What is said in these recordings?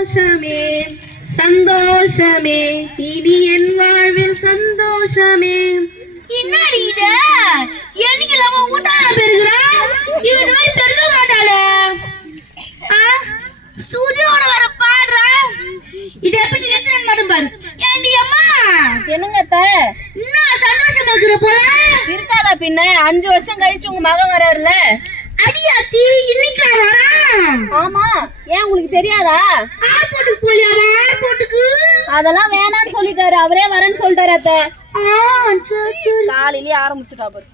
சந்தோஷமே சந்தோஷமே இனி என் வாழ்வில் சந்தோஷமே. என்னடி இது? என்னைக்கு நம்ம ஊட்டான பெருகுறா இவன் இந்த மாதிரி பெருக மாட்டாளே. ஸ்டூடியோட வர பாடுறா இது எப்படி நிறுத்துறேன்னு மட்டும் பாரு. ஏண்டி அம்மா என்னங்க இன்னும் சந்தோஷமா இருக்கிற போல இருக்காதா? பின்ன 5 வருஷம் கழிச்சு உங்க மகன் வராருல. அடியாத்தி இன்னைக்கு வரான். ஆமா, ஏன் உங்களுக்கு தெரியாதா? ஏர்போர்ட்டுக்கு போலியா? ஏர்போர்ட்டுக்கு அதெல்லாம் வேணான்னு சொல்லிட்டாரு, அவரே வரேன்னு சொல்லிட்டாரு. அத்தை காலையிலேயே ஆரம்பிச்சுட்டா பாரு.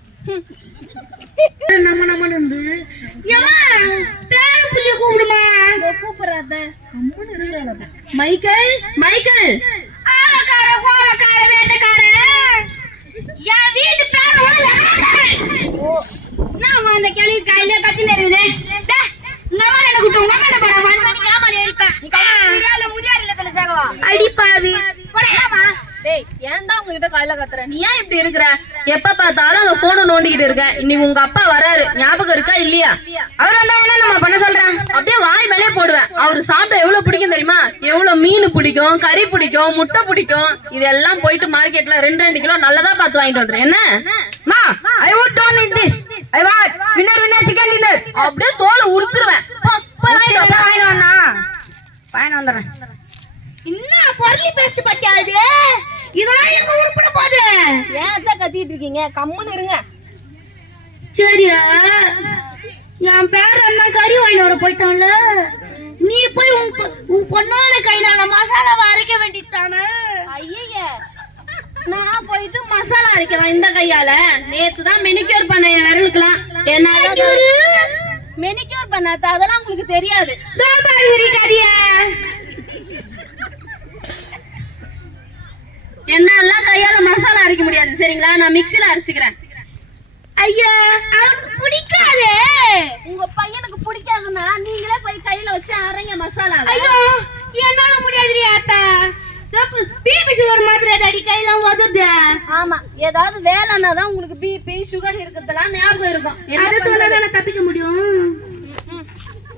நம்ம நம்ம நம்பு ஏமா பேர புள்ளிய கூப்பிடுமா. கூப்பிடுறாத மைக்கேல் மைக்கேல் ஆவக்கார கோவக்கார வேட்டக்கார என் வீட்டு பேர் நான் அந்த கிளி கையில கத்தில இருக்குது. நம்ம என்ன கூட்டம் நம்ம என்ன பண்ண வந்தோம் ஏமால ஏறிப்பேன். நீ முதியார் இல்லத்துல சேகவா அடிப்பாவி போடேமா. டேய், ஏன்டா உங்ககிட்ட கையில கத்துற? நீ ஏன் இப்படி இருக்கிற? எப்ப பார்த்தாலும் அந்த போனை நோண்டிக்கிட்டு இருக்க. இன்னைக்கு உங்க அப்பா வராரு, ஞாபகம் இருக்கா இல்லையா? அவர் வந்தாங்கன்னா நம்ம பண்ண சொல்றேன், அப்படியே வாய் மேலே போடுவேன். அவரு சாப்பிட எவ்வளவு பிடிக்கும் தெரியுமா? எவ்வளவு மீன் பிடிக்கும், கறி பிடிக்கும், முட்டை பிடிக்கும். இதெல்லாம் போயிட்டு மார்க்கெட்ல 2 கிலோ நல்லதா பார்த்து வாங்கிட்டு வந்துறேன். என்ன மா? I want don't eat this. I want winner chicken dinner. அப்படியே தோலை உரிச்சிருவேன். வாங்கிட்டு வந்துடுறேன். இன்னும் பொருளி பேசி பட்டியாது இதெல்லாம் எங்க உருப்பட போகுது. ஏன் அத்தை கத்திட்டு இருக்கீங்க? கம்முன்னு இருங்க. சரியா என் பேர் அண்ணா கறி வாங்கிட்டு வர போயிட்டான்ல, நீ போய் உன் பொண்ணான கைனால மசாலாவை அரைக்க வேண்டியதானே. ஐய, நான் போயிட்டு மசாலா அரைக்கவா இந்த கையால? நேத்து தான் மெனிக்யூர் பண்ண என் விரலுக்குலாம். என்ன மெனிக்யூர் பண்ணாத? அதெல்லாம் உங்களுக்கு தெரியாது. என்னெல்லாம் கையால மசாலா அரைக்க முடியாது சரிங்களா? நான் மிக்ஸில அரைச்சுக்கிறேன். ஐயா அவனுக்கு பிடிக்காதே. உங்க பையனுக்கு பிடிக்காதுன்னா நீங்களே போய் கையில வச்சு அரைங்க மசாலா. ஐயோ என்னால முடியாதுடி ஆத்தா. பிபி சுகர் மாத்திரை அடி கையெல்லாம் உதவுது. ஆமா, ஏதாவது வேலைன்னா தான் உங்களுக்கு பிபி சுகர் இருக்கிறதெல்லாம் ஞாபகம் இருக்கும். அதை சொன்னா தப்பிக்க முடியும்.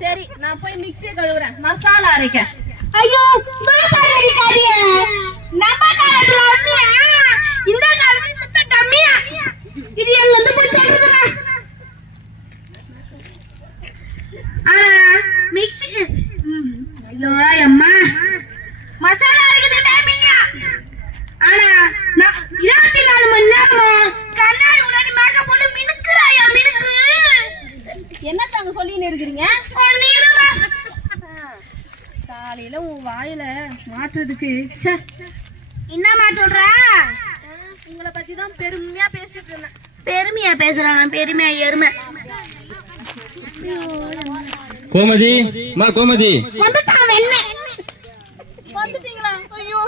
சரி, நான் போய் மிக்ஸியை கழுவுறேன், மசாலா அரைக்க. ஐயோ பாப்பாடி காரியே. நம்ம காலத்துல உண்மையா இந்த காலத்துல சுத்த டம்மியா. இது எங்க வந்து போய் சொல்றதுடா. மிக்ஸி ஐயோ அம்மா மசாலா அரைக்கிற டைம் இல்ல. ஆனா நான் 24 மணி நேரம் கண்ணாடி முன்னாடி மேக்கப் போட்டு மினுக்குறாயா மினுக்கு. என்னத்தாங்க சொல்லின்னு இருக்கிறீங்க? ஒண்ணீரமா காலையில உன் வாயில மாற்றுறதுக்கு என்ன மாட்டுற? உங்களை பத்தி தான் பெருமையா பேசிட்டு இருந்தேன். பெருமையா பேசுறான், பெருமையா எருமை. கோமதி மா கோமதி வந்துட்டான் என்ன வந்துட்டீங்களா? ஐயோ,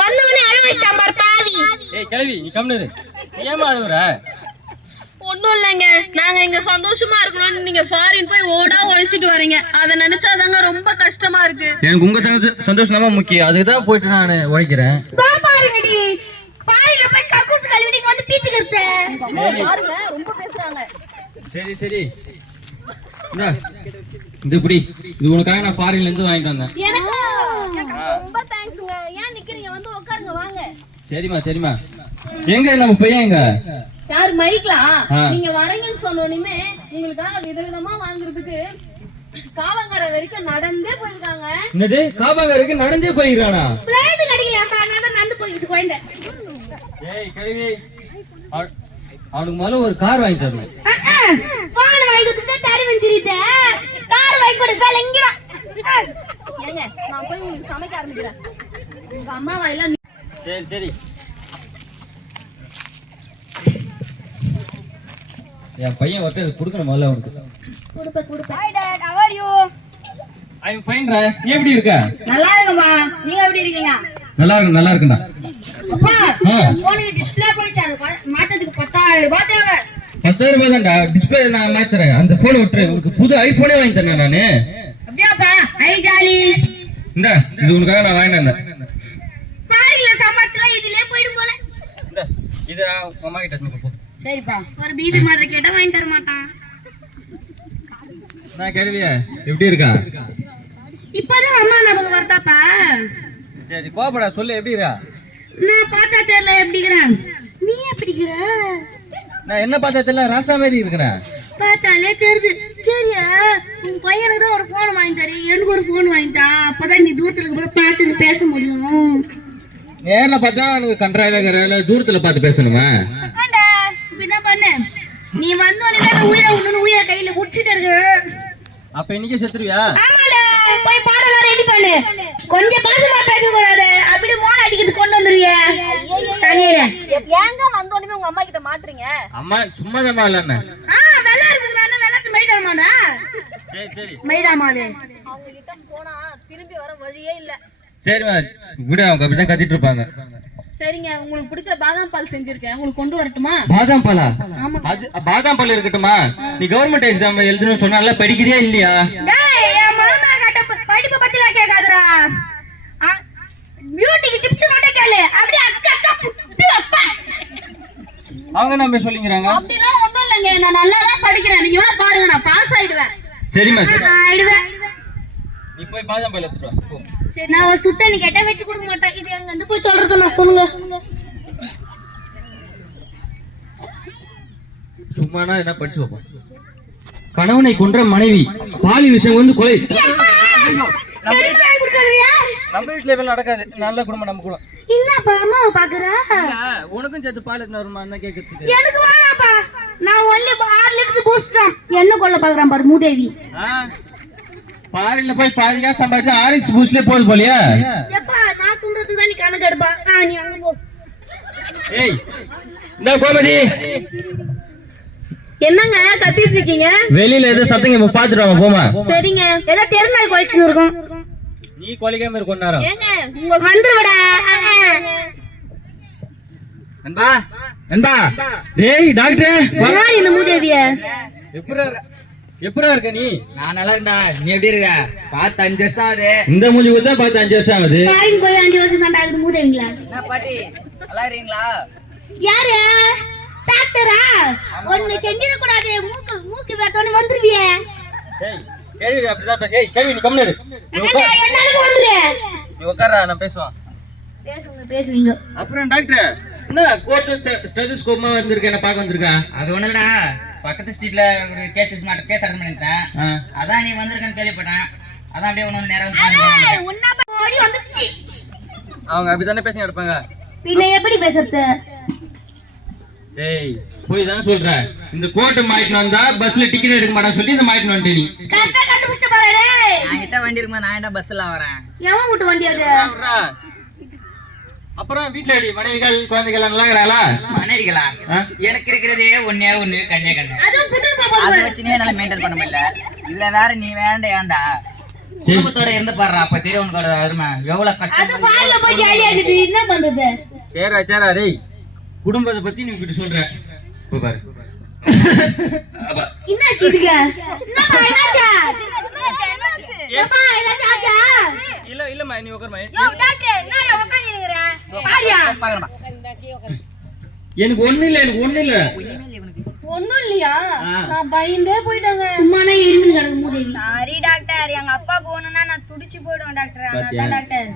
வந்தவனே அழுவச்சிட்டான் பார் பாவி. ஏய் கிழவி, நீ கம்முனு. ஏமா அழுவுற? ஒண்ணும் இல்லைங்க, நாங்க இங்க சந்தோஷமா இருக்கணும்னு நீங்க ஃபாரின் போய் ஓடா ஒழிச்சிட்டு வரீங்க. அதை நினைச்சாதாங்க ரொம்ப கஷ்டமா இருக்கு. எனக்கு உங்க சந்தோஷம் தான் முக்கியம். அதுதான் போயிட்டு நான் உழைக்கிறேன். பாருங்கடி பாரில போய் கக்கூஸ் கழுவிட்டு வந்து பீத்திக்கிறது. பாருங்க, ரொம்ப பேசுறாங்க. சரி சரி, இந்தா இது புடி. இது உனக்காக நான் ஃபாரின்ல இருந்து வாங்கிட்டு வந்தேன். எனக்கு ரொம்ப தேங்க்ஸ்ங்க. ஏன் நிக்கிறீங்க? வந்து உட்காருங்க, வாங்க. சரிம்மா சரிம்மா. எங்க நம்ம பையன் எங்க? யாரு? மைக்லா? நீங்க வரீங்கன்னு சொன்னோனே உங்களுக்காக விதவிதமா வாங்குறதுக்கு காவங்கரை வரைக்கும் நடந்தே போயிருக்காங்க. என்னது? காபாங்கருக்கு நடந்தே போயிடுறானா? பிளேட் கடிக்கலாமா? நான் நடந்து போயிட்டு குழந்தை. ஏய் கழுவி, அவனுக்கு முதல்ல ஒரு கார் வாங்கி தரணும். பால் வாங்கி கொடுத்தா தரி வந்துருது. கார் வாங்கி கொடுத்தா லெங்கிரா. ஏங்க, நான் போய் உங்களுக்கு சமைக்க ஆரம்பிக்கிறேன். உங்க அம்மா வாயில. சரி சரி. என் பையன் வரட்டு கொடுக்கணும் முதல்ல அவனுக்கு. Hi dad, how are you? I am fine ரா. நீ எப்படி இருக்க? நல்லா இருக்கேன்பா. நீங்க எப்படி இருக்கீங்க? நல்லா இருக்கு, நல்லா இருக்குடா. அப்பா போனுக்கு டிஸ்ப்ளே போயிச்சு, அது மாத்ததுக்கு 10,000 ரூபாய் தேவை. 10,000 ரூபாய் தான்டா. டிஸ்ப்ளே நான் மாத்துறேன். அந்த போனை விட்டுரு, உனக்கு புது ஐபோனே வாங்கி தரேன் நானு. அப்படியாப்பா? ஐ ஜாலி. இந்த இது உனக்காக நான் வாங்கிட்டு வந்தேன். பாருங்க சம்பளத்துல இதுலயே போய்டும் போல. இந்த இது அம்மா கிட்ட கொடுப்போ. சரிப்பா. ஒரு பிபி மாதிரி கேட்டா வாங்கி தர மாட்டான். நான் கேள்வியா எப்படி இருக்கா? இப்பதான் அம்மா ஞாபகம் வரதாப்பா. சரி கோபடா சொல்லு எப்படிடா? நான் பார்த்தா தெரியல எப்படிங்கிறேன். நீ எப்படிங்கிற? நான் என்ன பார்த்தா தெரியல ராசா மாதிரி இருக்கிறேன். பார்த்தாலே தெரியுது. சரியா உன் பையனுக்கு தான் ஒரு போன் வாங்கி தரேன், எனக்கு ஒரு போன் வாங்கிட்டா. அப்பதான் நீ தூரத்துல இருக்கும்போது பார்த்து பேச முடியும். நேர்ல பார்த்தா எனக்கு கன்றாயில தூரத்துல பார்த்து பேசணுமா? ஆண்டா இப்ப என்ன பண்ண? நீ வந்தோன்னு உயிரை ஒண்ணு உயிரை கையில குடிச்சிட்டு இருக்கு. அப்ப இன்னைக்கு செத்துருவியா? ஆமாடா போய் பாடலாம் ரெடி பண்ணு. கொஞ்சம் பாசமா பேசக்கூடாது, அப்படியே மோன அடிக்கிறது கொண்டு வந்துருவியா? சனியே ஏங்க வந்தோடனே உங்க அம்மா கிட்ட மாட்டுறீங்க? அம்மா சும்மா தான் இல்லன்னு. வெள்ளா இருக்குங்க, வெள்ளத்து மைதாமாடா. சரி சரி மைதாமாது அவங்க கிட்ட போனா திரும்பி வர வழியே இல்ல. சரிம்மா விட அவங்க அப்படிதான் கத்திட்டு இருப்பாங்க. சரிங்க, உங்களுக்கு பிடிச்ச பாதாம் பால் செஞ்சிருக்கேன், உங்களுக்கு கொண்டு வரட்டுமா? பாதாம் பாலா? அது பாதாம் பால் இருக்கட்டுமா? நீ கவர்மெண்ட் எக்ஸாம் எழுதணும்னு சொன்னால படிக்கிறியா இல்லையா? டேய் என் மருமக கிட்ட படிப்பு பத்தில கேட்காதடா. பியூட்டிக்கு டிப்ஸ் மட்டும் கேளு, அப்படியே அக்கா அக்கா புட்டு அப்பா. அவங்க நம்ம சொல்லிங்கறாங்க. அப்படிலாம் ஒண்ணும் இல்லைங்க, நான் நல்லா தான் படிக்கிறேன். நீங்க வேணா பாருங்க, நான் பாஸ் ஆயிடுவேன். சரிம்மா சரி. ஆயிடுவேன். நீ போய் பாதாம் பால் எடுத்துட்டு வா போ. சரி நான் ஒரு சுத்தண்ணி கேட்டா வெச்சு கொடுக்க மாட்டேன். இது எங்க இருந்து போய் சொல்றது நான் சொல்லுங்க. சும்மானா என்ன படிச்சு வைப்போம். கணவனை கொன்ற மனைவி பாலி விஷயம் வந்து கொலை. நம்ம வீட்டுல எல்லாம் நடக்காது. நல்ல குடும்பம் நம்ம கூட. என்னப்பா அம்மாவை பாக்குற? உனக்கும் சேர்த்து பால் எடுத்து வருமா என்ன கேக்குறதுக்கு? எனக்கு வேணாப்பா, நான் ஒன்லி 6 லிட்டர் பூஸ்ட் தான். என்ன கொல்ல பாக்குறான் பாரு மூதேவி. பாரில போய் பாதிக்கா சம்பாதிச்சு ஆர்எக்ஸ் பூஸ்ட்ல போகுது போலியா? எப்பா நான் துன்றதுக்கு தான் நீ கணக்கு எடுப்பா. நீ அங்க போ. ஏய் இந்த கோமதி என்னங்க கத்திட்டு இருக்கீங்க? வெளியில ஏதோ சத்தங்க பாத்துட்டு வாங்க போமா. சரிங்க. ஏதோ தெருநாய் குலைச்சுன்னு இருக்கும். நீ கொலைக்காம இருக்க நேரம். ஏங்க உங்க வந்துருவடா. நண்பா நண்பா டேய் டாக்டர் யார் இந்த மூதேவிய? எப்படா இருக்க நீ? நான் நல்லா இருக்கா. நீ எப்படி இருக்க? பார்த்து 5 வருஷம் ஆகுது. இந்த மூஞ்சி தான் பார்த்து 5 வருஷம் ஆகுது. பாரின் போய் 5 வருஷம் தாண்டா ஆகுது மூதேவிங்களா? என்ன பாட்டி நல்லா இருக்கீங்களா? யாரு? டாக்டரா? ஒண்ணு செஞ்சிட கூடாது. மூக்கு வேட்டோன்னு வந்துருவியே. ஏய் கேள்வி அப்படிதான் பேசு. ஏய் கேள்வி நீ கம்முனு இரு. என்னால வந்துரு. நீ உட்கார்றா நான் பேசுவான். பேசுவீங்க. அப்புறம் டாக்டர் என்ன கோர்ட் ஸ்டெதோஸ்கோப் வந்திருக்க என்ன பார்க்க வந்திருக்கா? அது ஒண்ணுடா, பக்கத்து ஸ்ட்ரீட்ல ஒரு கேஸ் அட்டன் பண்ணிட்டேன். அதான் நீ வந்திருக்கன்னு கேள்விப்பட்டேன். அதான் அப்படியே ஒண்ணு நேரம் வந்து பாருங்க. உன்ன ஓடி வந்துச்சு. அவங்க அப்படிதானே பேசி நடப்பாங்க. பின்ன எப்படி பேசுறது? ஏய் போய் தானே சொல்ற. இந்த கோர்ட் மாயிட்டு வந்தா பஸ்ல டிக்கெட் எடுக்க மாட்டான்னு சொல்லி இந்த மாயிட்டு வந்துட்டே நீ. கரெக்ட்டா கண்டுபிடிச்ச பாரு. என்கிட்ட வண்டி இருக்குமா? நான் என்ன பஸ்ல வரேன்? எவன் வீட்டு வண்டி அது? அப்புறம் வீட்டுல மனைவிகள் குழந்தைகள் நல்லா இருக்கிறாங்களா? மனைவிகளா? எனக்கு இருக்கிறதே ஒன்னே ஒண்ணு, கண்ணே கண்ணு. அதுவும் புட்டு போகுது. அதை வச்சுனே என்னால மெயின்டைன் பண்ண முடியல. இதுல வேற நீ ஏன்டா குடும்பத்தோட இருந்து பாடுறா. அப்ப தெரியும் உனக்கு அருமை எவ்வளவு கஷ்டம். அது பால்ல போய் ஜாலியா இருக்குது. என்ன பண்றது? சேரா டேய் குடும்பத்தை பத்தி நீ கிட்ட சொல்ற. போ பாரு. என்னாச்சு இதுக்கு? என்னப்பா என்னாச்சு? ஏப்பா என்னாச்சு ஆச்சா? இல்லம்மா நீ உட்காருமா. யோ டாக்டர் நான் உட்கார்ந்திருக்கற. பாரியா? பாக்கறமா. எனக்கு ஒண்ணு இல்ல. ஒண்ணும் இல்லையா? நான் பயந்தே போயிட்டேங்க. சும்மானே இருமின்னு கிடக்கு மூதேவி. சாரி டாக்டர், எங்க அப்பாக்கு ஒண்ணுனா நான் துடிச்சு போயிடுவேன் டாக்டர். அதான் டாக்டர்.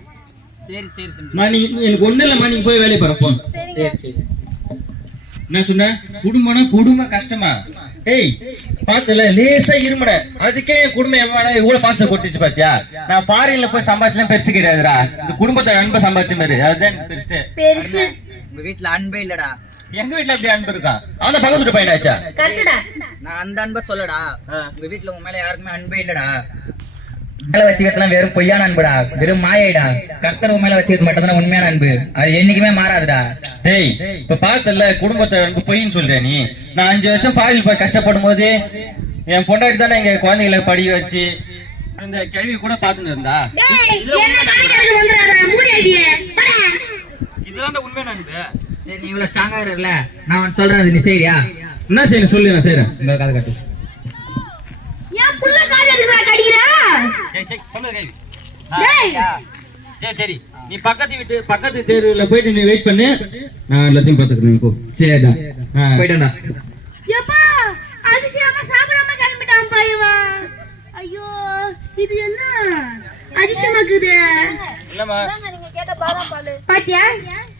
சரி சரி நீ எனக்கு ஒண்ணு இல்லம்மா, நீ போய் வேலையை பாரு. சரி என்ன சொன்ன? குடும்பம் கஷ்டமா? ஏய் பாத்தல லேசா இருமட அதுக்கே குடும்பம் எவ்வளவு பாசத்தை கொட்டிச்சு பாத்தியா? நான் ஃபாரின்ல போய் சம்பாதிச்சலாம் பெருசு கிடையாதுடா. இந்த குடும்பத்தை அன்பை சம்பாதிச்ச மாதிரி அதுதான் பெருசு. பெருசு. உங்க வீட்டுல அன்பே இல்லடா. எங்க வீட்டுல அப்படி அன்பு இருக்கான். அவன் பக்கத்து வீட்டு பையனாச்சா? கரெக்ட்டா. நான் அந்த அன்பை சொல்லடா. உங்க வீட்டுல உங்க மேல யாருக்குமே அன்பே இல்லடா. மேல வச்சுக்கிறதுலாம் வெறும் பொய்யான அன்புடா, வெறும் மாயைடா. கர்த்தர் உன் மேல வச்சுக்கிறது மட்டும் தான் உண்மையான அன்பு. அது என்னைக்குமே மாறாதுடா. டேய் இப்ப பார்த்தல குடும்பத்தை அன்பு பொய்ன்னு சொல்ற நீ. நான் 5 வருஷம் ஃபாரின் போய் கஷ்டப்படும் போது என் பொண்டாட்டி தானே எங்க குழந்தைகளை படிக்க வச்சு இந்த கேள்வி கூட பாத்துட்டு இருந்தா. டேய் என்ன காரியம் வந்துறாதடா மூதேவியே. போடா. இதுதான் உண்மையான அன்பு. சரி நீ இவ்வளவு ஸ்ட்ராங்கா இருக்கல, நான் உனக்கு சொல்றேன், அது நீ செய்றியா? என்ன செய்யணும் சொல்லு, நான் செய்யறேன். இந்த காது கட்டு. ஏன் புள்ள காது எடுக்கறா கடிக்குறா? சரி நீ பக்கத்து தெருவுல போயிட்டு நீ வெயிட் பண்ணு, நான் எல்லாத்தையும் பாத்துக்கிறேன். போ. சரிடா போயிட்டேன்டா. ஏப்பா அதிசயமா சாப்பிடாம கிளம்பிட்டான் பையன். ஐயோ இது என்ன? அதிசயமா இருக்குது. என்னம்மா நீங்க கேட்ட பாதாம் பால். பாத்தியா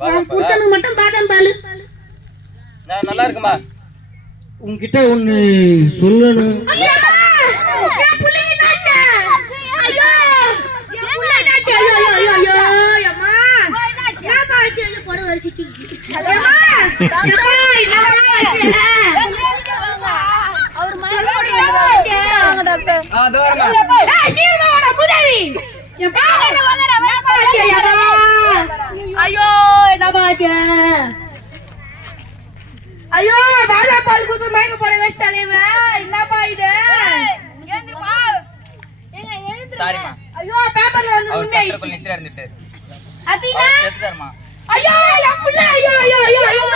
என் புருஷனுக்கு மட்டும் பாதாம் பால். நான் நல்லா இருக்குமா உன்கிட்ட ஒண்ணு சொல்லணும். ஐயா என் புள்ளைங்க என்னாச்சு? ஐயோ என் புள்ள என்னாச்சு? ஐயோ ஐயோ ஐயோ அம்மா என்னப்பா ஆச்சு? ஐயோ போட வர சிக்கிச்சு. அம்மா அம்மா என்னப்பா ஆச்சு? அவர் மயக்கம் போடுறாங்க டாக்டர். ஏய் சீக்கிரமா வாடா முதவி. எப்பா என்னப்பா ஆச்சு? அம்மா ஐயோ என்னப்பா ஆச்சு? ஐயோ பாதாம் பால் குத்து மயக்க போட வச்சிட்டாலே என்னப்பா இது? ஏங்க எழுந்து. சாரிமா ஐயோ பேப்பர்ல வந்து அவர் உண்மை கத்தருக்குள்ள நித்திர இருந்துட்டு அப்படினா செத்துட்டாருமா. ஐயோ என் புள்ள ஐயோ ஐயோ ஐயோ ஐயோ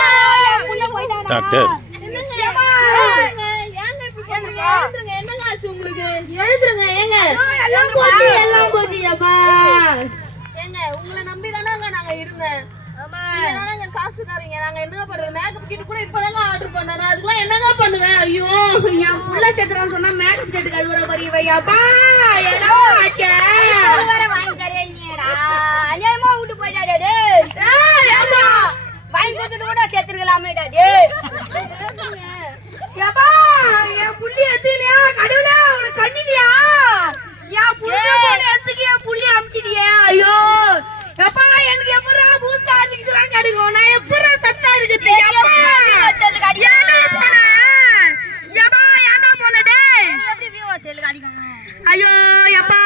என் புள்ள போய்டானா டாக்டர் என்னங்க ஏங்க இப்படி பண்றீங்க? எழுந்துருங்க. என்னங்க ஆச்சு உங்களுக்கு? எழுந்துருங்க. ஏங்க எல்லாம் போச்சு அப்பா. ஏங்க உங்களை நம்பி தானங்க நாங்க இருந்தேன். நீங்க தானங்க காசு தரீங்க. நாங்க என்னங்க பண்றது? மேக்கப் கிட் கூட இப்பதாங்க ஆர்டர் பண்ணேன். அதுக்கெல்லாம் என்னங்க பண்ணுவேன்? ஐயோ என் புள்ள செத்துறான்னு சொன்னா மேக்கப் செட் கழுவுற மாதிரி வை அப்பா. என்ன ஆச்சு? வேற வாங்கி தரேன்னியேடா. அநியாயமா விட்டு போயிடாதே டேய். ஏம்மா வாங்கி கொடுத்துட்டு கூட செத்துக்கலாமேடா டேய். ஏப்பா என் புள்ளி எத்தினியா கடவுளே உனக்கு கண்ணிலியா? என் புள்ள போன இடத்துக்கு என் புள்ளி அமிச்சிட்டியே. ஐயோ எப்பா எனக்கு எப்பரா பூஸ்ட் ஆர்லிக்ஸ்லாம் கிடைக்கும்? நான் எப்பரா சத்தா இருக்குது? எப்பா ஏன்டா போன? எப்பா ஏன்டா போன டேய்? எப்படி வியூவா சேலுக்கு அடிக்கும்? ஐயோ எப்பா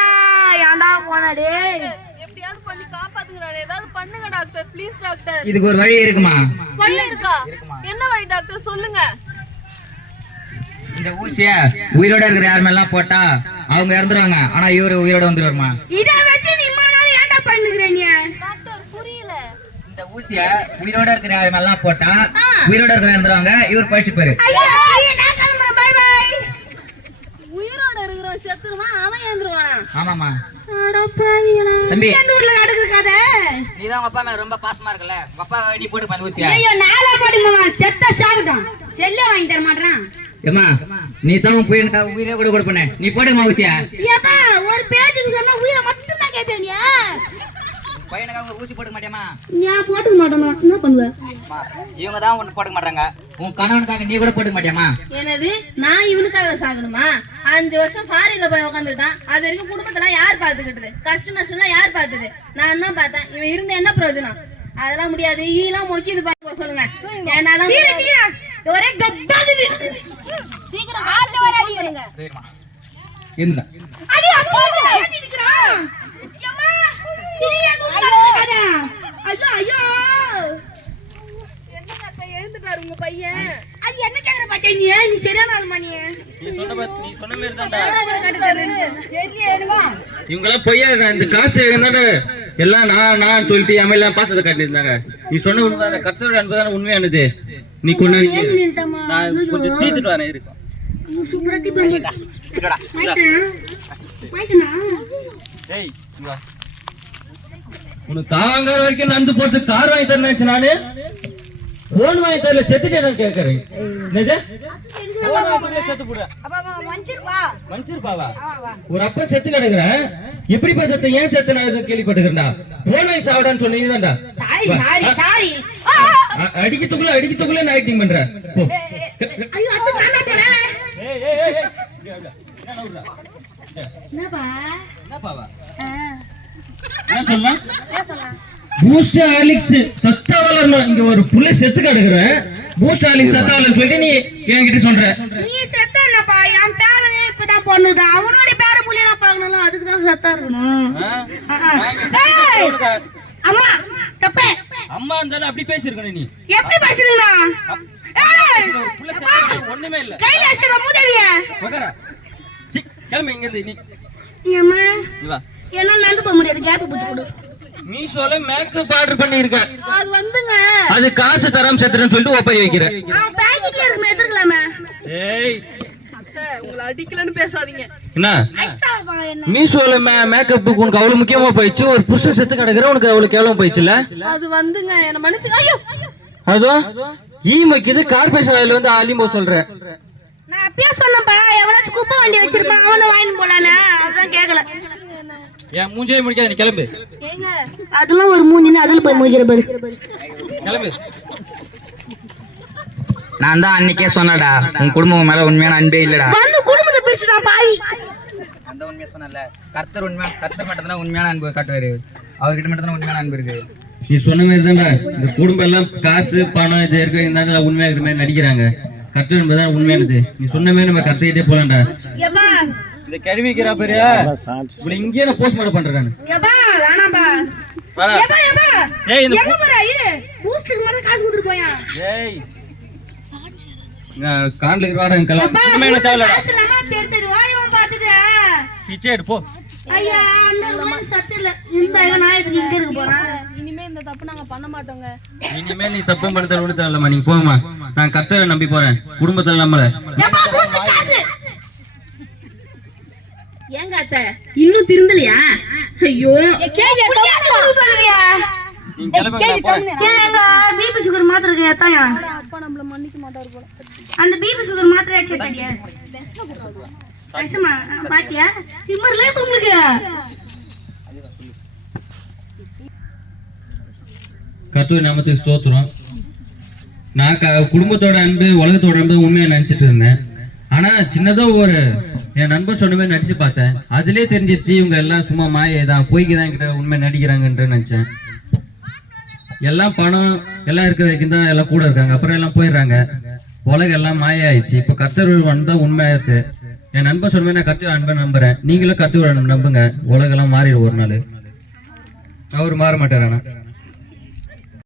ஏன்டா போன டேய்? எப்படியாவது பண்ணி காப்பாத்துங்க. ஏதாவது பண்ணுங்க டாக்டர். Please doctor. இதுக்கு ஒரு வழி இருக்குமா? வழி இருக்கா? என்ன வழி டாக்டர் சொல்லுங்க. இந்த ஊசிய உயிரோட இருக்கிற யார் மேலாம் போட்டா அவங்க இறந்துருவாங்க. ஆனா இவரு உயிரோட வந்துருவாருமா. இத வச்சு நீ இம்மானால ஏன்டா பண்ணுகிற நீ? டாக்டர் புரியல. இந்த ஊசிய உயிரோட இருக்கிற யார் மேலாம் போட்டா உயிரோட இருக்கிற இறந்துருவாங்க. இவர் பழிச்சு போயிரு. ஐயோ நான் கிளம்புறேன். Bye bye. உயிரோட இருக்கிறவன் செத்துருவான். அவன் ஏந்துருவானா? ஆமாமா அட பாவிகளா. தம்பி, ஊர்ல நடக்குது கதை. நீதான் உங்க அப்பா மேல ரொம்ப பாசமா இருக்கல. உங்க அப்பா நீ போட்டு அந்த ஊசியா. ஐயோ நாளா பாடி மாமா செத்த சாகட்டும். செல்ல வாங்கி தர மாட்டறான். ஏமா நீ தான் புயலுக்கா உயிரை கூட கொடுப்பனே. நீ போடுமா ஊசியா. ஏப்பா ஒரு பேஜுக்கு சொன்னா உயிரை மட்டும் தான் கேப்பேன் நீ. பையனுக்கு அவங்க ஊசி போட்டுக்க மாட்டியாமா? நான் போட்டுக்க மாட்டேனா என்ன பண்ணுவ? இவங்க தான் ஒண்ணு போட்டுக்க மாட்டாங்க. உன் கணவனுக்காக நீ கூட போட்டுக்க மாட்டியாமா? என்னது? நான் இவனுக்காக சாகணுமா? 5 வருஷம் ஃபாரின்ல போய் உட்காந்துட்டான். அது வரைக்கும் குடும்பத்தெல்லாம் யார் பாத்துக்கிட்டது? கஷ்ட நஷ்டம்லாம் யார் பார்த்தது? நான் தான் பார்த்தேன். இவன் இருந்த என்ன பிரயோஜனம்? அதெல்லாம் முடியாது. ஈலாம் மொக்கிது பாக்க சொல்லுங்க. ஏனாலும் ஒரே கப்பாகுது. சீக்கிரம் கால்ல வராடி பண்ணுங்க. சரிமா இருடா. அடி அப்பா ஏத்தி நிக்கறான். அம்மா நீ ஏன் உட்கார்ந்திருக்கடா? ஐயோ ஐயோ என்ன அத்தை எழுந்துட்டாரு உங்க பையன்? அது என்ன கேக்குற பாத்தே நீ? நீ சரியான ஆளுமா நீ? நீ சொன்ன மாதிரி தான்டா. தெரியலவா? இவங்கெல்லாம் பொய்யா இந்த காசு தானே எல்லாம் நான் சொல்லிட்டு என் மேல பாசத்தை காட்டியிருந்தாங்க. நீ சொன்ன உண்மைதானே? கர்த்தரோட அன்பு தானே உண்மையானது. நீ கொண்டு நான் கொஞ்சம் தீர்த்துட்டு வரேன் இருக்கும். சூப்பரா பண்ணிடா. போய்ட்டனா? ஏய் இங்க வா. உனக்கு காவாங்கற வரைக்கும் நந்து போட்டு கார் வாங்கி தரேன்னு நினைச்சேன் நானு. போன் வாங்கி தரல செத்துட்டேன் கேக்குறேன். என்னது? போன் வாங்கி தரல செத்து போடுற. அப்பா மஞ்சிருப்பா. மன்சூர்பாவா? ஒரு அப்பா செத்து கிடக்குறேன். எப்படிப்பா செத்து? ஏன் செத்து? நான் எதுவும் கேள்விப்பட்டுக்கிறேன்டா. போன் வாங்கி சாப்பிடான்னு சொன்னீங்கதான்டா. சாரி அடிக்கத்துக்குள்ள நான் ஆக்டிங் பண்றேன். போ. ஐயோ அத்தை தானா போல. ஏய் ஏய் ஏய் என்ன ஊர்றா? என்னப்பா? என்னப்பாவா? என்ன சொல்லலாம்? பூஸ்ட் ஹார்லிக்ஸ் சத்தா வளரணும். இங்க ஒரு புள்ள செத்து கிடக்குறேன். பூஸ்ட் ஹார்லிக்ஸ் சத்தா வளரணும் சொல்லிட்டு நீ என்கிட்ட சொல்ற. நீ செத்தனப்பா. என் பேரனே இப்பதான் பொண்ணுதா. அவனோட பேர புள்ளைய நான் பார்க்கணும். அதுக்கு தான் சத்தா இருக்கணும். அம்மா தப்பே. அம்மா இருந்தாலும் அப்படி பேசிருக்கணும். நீ எப்படி பேசுறீங்க? ஒரு புள்ள செத்து ஒண்ணுமே இல்ல. கை பேசுற மூதேவிய. உட்கார. சி கிளம்பி இங்க இருந்து நீ ஏம்மா நீ வா. என்ன நடந்து போக முடியாது. கேப் புடிச்சு கொடு. மீஷோல மேக்கப் ஆர்டர் பண்ணிருக்க. அது வந்துங்க. அது காசு தராம செத்துறேன்னு சொல்லிட்டு ஒப்பை வைக்கிற. அவன் பாக்கெட்ல இருக்கு எடுத்துக்கலாமே. ஏய் அத்தை உங்களை அடிக்கலன்னு பேசாதீங்க. என்ன? எக்ஸ்ட்ரா வா என்ன? மீஷோல மேக்கப்புக்கு உனக்கு அவ்வளவு முக்கியமா போயிடுச்சு. ஒரு புருஷன் செத்து கிடக்குற உனக்கு அவ்வளவு கேவலமா போயிடுச்சுல. அது வந்துங்க. என்ன மன்னிச்சுங்க. ஐயோ அதுவும் ஈமைக்குது கார்பரேஷன் ஆயில வந்து ஆலிம்போ சொல்ற. நான் அப்பயே சொன்னப்பா. எவனாச்சும் குப்பை வண்டி வச்சிருப்பான். அவனை வாங்கி போலானே. அதான் கேட்கல. என் மூஞ்சே முடிக்காத, நீ கிளம்பு அதெல்லாம் ஒரு மூஞ்சின்னு அதுல போய் முடிக்கிற பாரு. கிளம்பு. நான் தான் அன்னைக்கே சொன்னடா உன் குடும்பம் மேல உண்மையான அன்பே இல்லடா. வந்து குடும்பத்தை பிரிச்சுடா பாவி. அந்த உண்மையை சொன்னல, கர்த்தர் மட்டும் தான் உண்மையான அன்பு காட்டுவாரு. அவர்கிட்ட மட்டும் தான் உண்மையான அன்பு இருக்கு. நீ சொன்ன மாதிரி தான்டா இந்த குடும்பம் எல்லாம் காசு பணம் இது இருக்க இருந்தாலும் உண்மையா இருக்கிற மாதிரி நடிக்கிறாங்க. கர்த்தர் என்பதுதான் உண்மையானது. நீ சொன்ன மாதிரி நம்ம கத்துக்கிட்டே போலாம்டா. ஏப்பா இந்த கேள்விக்கிறா பேரு இவ்வளவு இங்கே நான் போஸ்ட் மார்ட்டம் பண்றேன். ஏப்பா வேணாம்பா. ஏப்பா ஏப்பா ஏய் இந்த எங்க போற? இரு பூஸ்டுக்கு மட்டும் காசு கொடுத்துட்டு போயா. ஏய் நான் காண்ல இருவாடா கிளம்பு. உண்மையான தேவலடா. காசுலமா தெரு வாயவும் பாத்துட்டு. பிச்சை எடு போ. ஐயா அந்த மாதிரி சத்து இல்ல. இந்த நான் இதுக்கு இங்க இருக்க போறேன். இனிமே இந்த தப்பு நாங்க பண்ண மாட்டோங்க. இனிமே நீ தப்பு பண்ணத விட தேவலமா, நீங்க போங்கம்மா. நான் கர்த்தரை நம்பி போறேன், குடும்பத்தை நம்பல. ஏப்பா பூஸ்ட் காசு. ஏங்க அத்தை இன்னும் திருந்தலையா? ஐயோ கேஜி சொல்றியா? நீங்க கிளம்புங்க. சேங்க பிபி சுகர் மாத்திரை இருக்கே தாயா. அப்பா நம்மள மன்னிக்க மாட்டாரு போல. அந்த பிபி சுகர் மாத்திரை ஏச்சடியா. பேசமா பாத்தியா? சிம்மர்ல உங்களுக்கு. கர்த்தர் நாமத்துக்கு ஸ்தோத்திரம். நான் குடும்பத்தோட அன்பு உலகத்தோட அன்பு உண்மையா நினைச்சிட்டு இருந்தேன். ஆனா சின்னதா ஒரு என் நண்பர் சொன்ன மாதிரி நடிச்சு பார்த்தேன். அதுலயே தெரிஞ்சிருச்சு இவங்க எல்லாம் சும்மா மாயதான், பொய்க்கு தான் கிட்ட உண்மை நடிக்கிறாங்கன்ற நினைச்சேன். எல்லாம் பணம் எல்லாம் இருக்கிற வரைக்கும் தான் எல்லாம் கூட இருக்காங்க, அப்புறம் எல்லாம் போயிடுறாங்க. உலகம் எல்லாம் மாய ஆயிடுச்சு. இப்ப கர்த்தர் அன்பு உண்மையா இருக்கு. என் நண்பர் சொன்ன மாதிரி நான் கர்த்தர் அன்பை நம்புறேன். நீங்களும் கர்த்தர் நம்புங்க. உலகம் எல்லாம் மாறிடும் ஒரு நாள். அவர் மாற மாட்டார். ஆனா